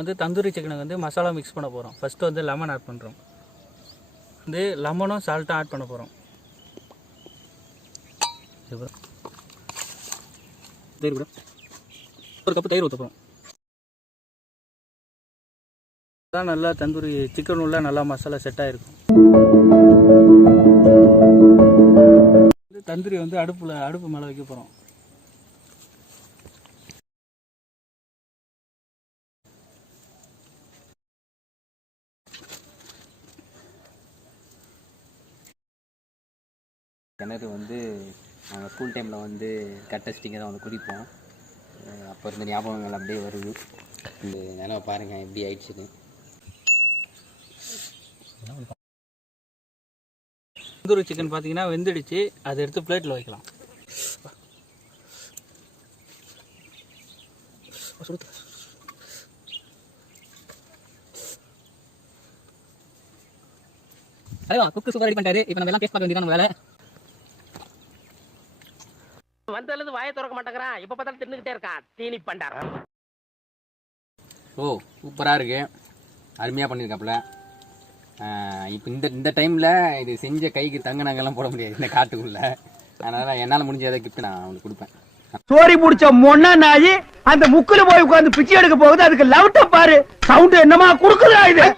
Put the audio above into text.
வந்து தந்தூரி சிக்கனுக்கு வந்து மசாலா மிக்ஸ் பண்ண போகிறோம். ஃபஸ்ட்டு வந்து லெமன் ஆட் பண்ணுறோம். வந்து லெமனும் சால்ட்டும் ஆட் பண்ண போகிறோம். தயிர் கூட ஒரு கப்பு தயிர் ஊற்ற போகிறோம். தான் நல்லா தந்தூரி சிக்கன் உள்ள நல்லா மசாலா செட் ஆகிருக்கும். தந்தூரி வந்து அடுப்பு மேலே வைக்க போகிறோம். கிணறு வந்து நாங்கள் ஸ்கூல் டைமில் வந்து கட்டஸ்டிங்க தான் வந்து குடிப்போம். அப்போ இருந்த ஞாபகங்கள் அப்படியே வருது. இந்த நிலவை பாருங்கள் எப்படி ஆயிடுச்சுன்னு. தந்தூரி சிக்கன் பார்த்தீங்கன்னா வெந்துடுச்சு. அதை எடுத்து பிளேட்டில் வைக்கலாம். குக்கு சூப்பர் ரெடி பண்ணிட்டாரு. இப்போ நம்ம எல்லாம் டேஸ்ட் பார்க்க வேண்டியதான் வேலை. வந்ததுல வாயை திறக்க மாட்டேங்கிறான். இப்ப பார்த்தாலும் தின்னுக்கிட்டே இருக்கான். தீனி பண்டாரம். ஓ சூப்பராக இருக்குது, அருமையாக பண்ணியிருக்காப்புல. இப்போ இந்த டைமில் இது செஞ்ச கைக்கு தங்க நகைலாம் போட முடியாது இந்த காட்டுக்குள்ளே. அதனால் என்னால் முடிஞ்ச ஏதாவது கிஃப்ட் நான் அவனுக்கு கொடுப்பேன். சோரி பிடிச்ச மொன்னா நாயி அந்த முக்குல போய் உட்காந்து பிச்சை எடுக்க போகுது. அதுக்கு லவுட்ட பாரு, சவுண்ட் என்னமா குடுக்குதா இது.